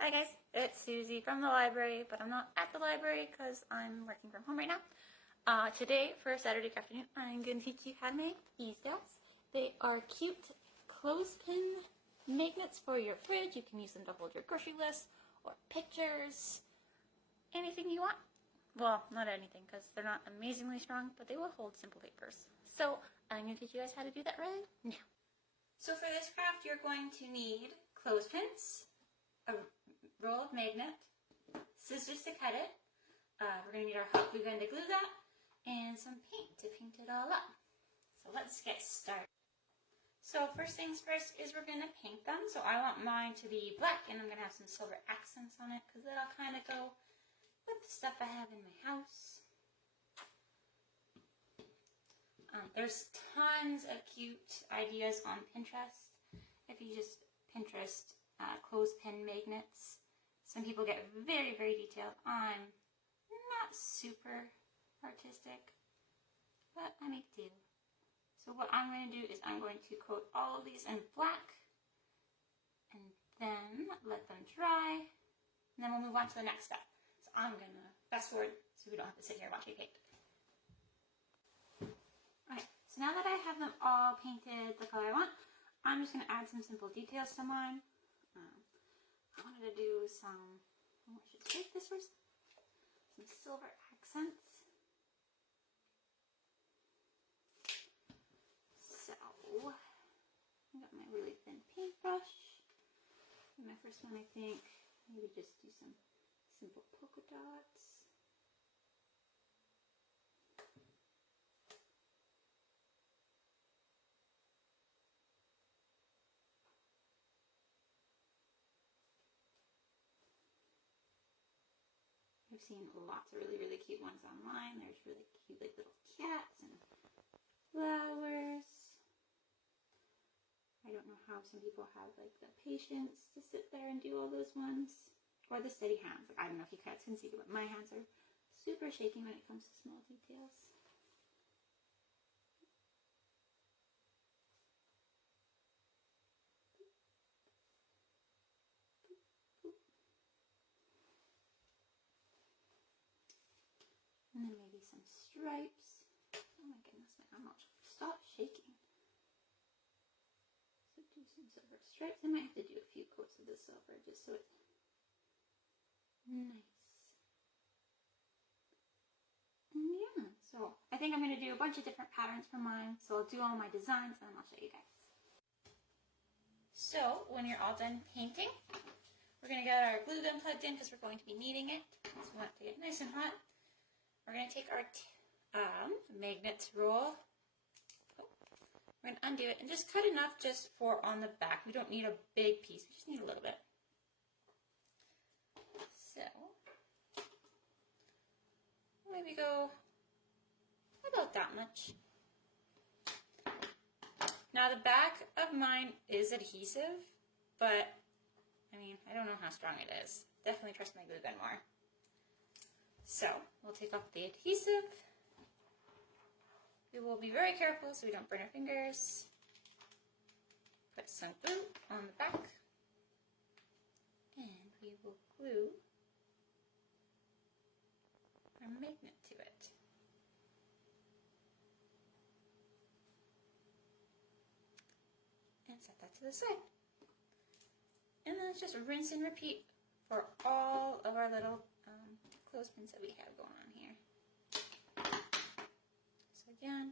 Hi guys, it's Susie from the library, but I'm not at the library because I'm working from home right now. Today, for Saturday Crafternoon, I'm going to teach you how to make these guys. They are cute clothespin magnets for your fridge. You can use them to hold your grocery list or pictures, anything you want. Well, not anything because they're not amazingly strong, but they will hold simple papers. So I'm going to teach you guys how to do that right now. So for this craft, you're going to need clothespins, a roll of magnet, scissors to cut it. We're going to need our hot glue gun to glue that, and some paint to paint it all up. So let's get started. So first things first is we're going to paint them. So I want mine to be black, and I'm going to have some silver accents on it because that'll kind of go with the stuff I have in my house. There's tons of cute ideas on Pinterest. If you just Pinterest clothespin magnets, some people get very, very detailed. I'm not super artistic, but I make do. So what I'm going to do is I'm going to coat all of these in black and then let them dry, and then we'll move on to the next step. So I'm going to fast forward so we don't have to sit here and watch me paint. Alright, so now that I have them all painted the color I want, I'm just going to add some simple details to mine. I wanted to do some, what should I take this first? Some silver accents. So, I got my really thin paintbrush. And my first one, I think, maybe just do some simple polka dots. I've seen lots of really, really cute ones online. There's really cute like little cats and flowers. I don't know how some people have like the patience to sit there and do all those ones. Or the steady hands. Like, I don't know if you guys can see, but my hands are super shaky when it comes to small details. And then maybe some stripes. Oh my goodness, my arm won't stop shaking. So do some silver stripes. I might have to do a few coats of the silver just so it's nice. And yeah, so I think I'm going to do a bunch of different patterns for mine. So I'll do all my designs and then I'll show you guys. So when you're all done painting, we're going to get our glue gun plugged in because we're going to be needing it. So we want it to get nice and hot. We're going to take our magnets roll. We're going to undo it and just cut enough just for on the back. We don't need a big piece. We just need a little bit. So, maybe go about that much. Now the back of mine is adhesive, but I mean, I don't know how strong it is. Definitely trust my glue gun more. So, we'll take off the adhesive. We will be very careful so we don't burn our fingers. Put some glue on the back. And we will glue our magnet to it. And set that to the side. And then let's just rinse and repeat for all of our little clothespins that we have going on here. So again,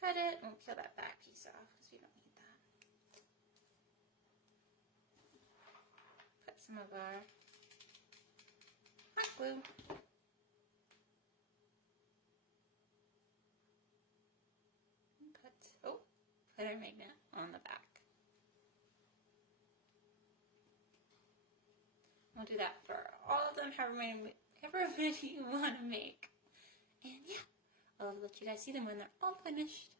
cut it and we'll peel that back piece off because we don't need that. Put some of our hot glue. And put our magnet on the back. We'll do that for all of them, however many you want to make. And yeah, I'll let you guys see them when they're all finished.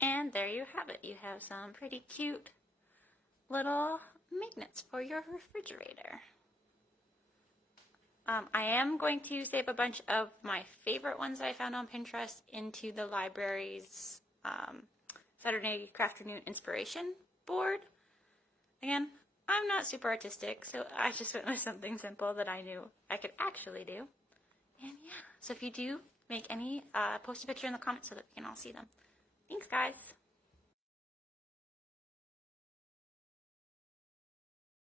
And there you have it. You have some pretty cute little magnets for your refrigerator. I am going to save a bunch of my favorite ones that I found on Pinterest into the library's Saturday Crafternoon inspiration board. Again, I'm not super artistic, so I just went with something simple that I knew I could actually do. And yeah, so if you do make any, post a picture in the comments so that we can all see them. Thanks, guys.